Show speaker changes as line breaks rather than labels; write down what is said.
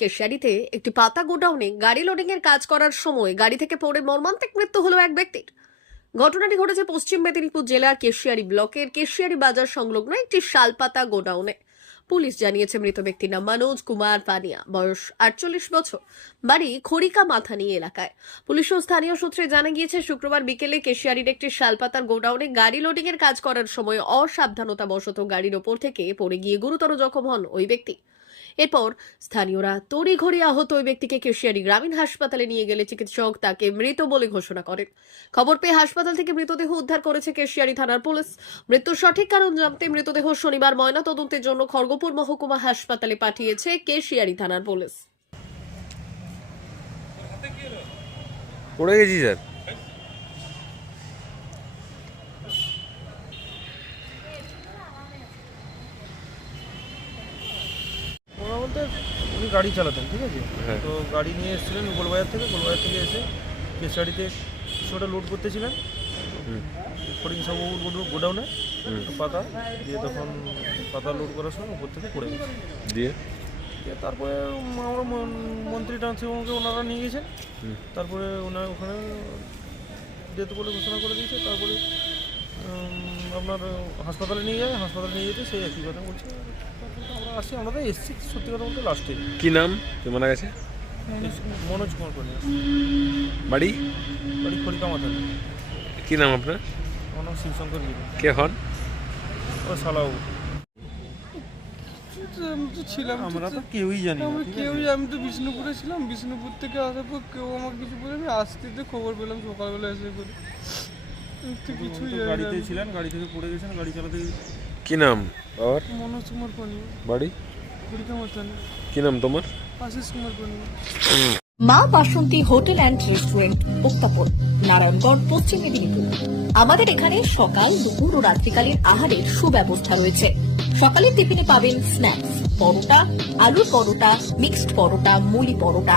কেশিয়ারিতে একটি পাতা গোডাউনে গাড়ি লোডিং এর কাজ করার সময় গাড়ি থেকে পড়ে মর্মান্তিক মৃত্যু হলো এক ব্যক্তির। ঘটনাটি ঘটেছে পশ্চিম মেদিনীপুর জেলার কেশিয়ারি ব্লকের কেশিয়ারি বাজার সংলগ্ন একটি শালপাতা গোডাউনে। পুলিশ জানিয়েছে, মৃত ব্যক্তির নাম মনোজ কুমার পানিয়া, বয়স আটচল্লিশ বছর, বাড়ি খড়িকা মাথানি এলাকায়। পুলিশ ও স্থানীয় সূত্রে জানা গিয়েছে, শুক্রবার বিকেলে কেশিয়ারির একটি শালপাতার গোডাউনে গাড়ি লোডিং এর কাজ করার সময় অসাবধানতাবশত গাড়ির ওপর থেকে পড়ে গিয়ে গুরুতর জখম হন ওই ব্যক্তি। এরপর স্থানীয়রা তড়িঘড়ি আহত ওই ব্যক্তিকে কেশিয়ারি গ্রামীণ হাসপাতালে নিয়ে গেলে চিকিৎসক তাকে মৃত বলে ঘোষণা করেন। খবর পেয়ে হাসপাতাল থেকে মৃতদেহ উদ্ধার করেছে কেশিয়ারি থানার পুলিশ। মৃত্যুর সঠিক কারণ জানতে মৃতদেহ শনিবার ময়না তদন্তের জন্য খড়গপুর মহকুমা হাসপাতালে পাঠিয়েছে কেশিয়ারি থানার পুলিশ।
পড়ে গেছি, স্যার।
গাড়ি চালাতেন ঠিক আছে?
হ্যাঁ।
তো গাড়ি নিয়ে এসেছিলেন গোলবাজার থেকে গোলবাজার থেকে এসে কেশাড়িতে কিছু একটা লোড করতেছিলেন।
হুম।
ফরিং সাবুর গোডাউনে। পাতা দিয়ে তখন পাতা লোড করার সময় উপর থেকে পড়ে গেছে।
দিয়ে?
তারপরে আমরা মন- মন্ত্রী ট্রান্সফর্মকে ওনারা নিয়ে গেছেন। তারপরে ওনার ওখানে যেতে বলে ঘোষণা করে দিয়েছে। তারপরে আপনার হাসপাতালে নিয়ে যায় হাসপাতালে নিয়ে যেতে সেই একই কথা বলছে। আমরা আসি আমরা তো এসছি সত্যি কথা বলতে লাস্টে
কি নাম? কে মারা গেছে?
মনোজ কুমার কর্ণিয়া
বাড়ি?
বাড়ি খড়িকা মাথা।
কি নাম আপনার?
আমার নাম শিবশঙ্কর গিরি।
কে হন?
ও সালাউ
আমি তো ছিলাম
আমরা তো কেউই জানি
আমি কেউ আমি তো বিষ্ণুপুরে ছিলাম। বিষ্ণুপুর থেকে আসার পর কেউ আমাকে কিছু বলে আমি আসতে খবর পেলাম সকালবেলা এসে করে।
গাড়িতে ছিলেন গাড়ি থেকে পড়ে গেছেন গাড়ি চালাতে
কি নাম? বাবার?
মনোজ কুমার পানীয়
বাড়ি? কি নাম তোমার?
আশিস কুমার পানীয়
Maa Basanti hotel and restaurant উত্তাপন Narayangarh Paschim Medinipur. আমাদের এখানে সকাল দুপুর ও রাত্রিকালীন আহারের সুব্যবস্থা রয়েছে। সকালের টিফিনে পাবেন স্ন্যাক্স পরোটা আলুর পরোটা মিক্সড পরোটা মুলি পরোটা।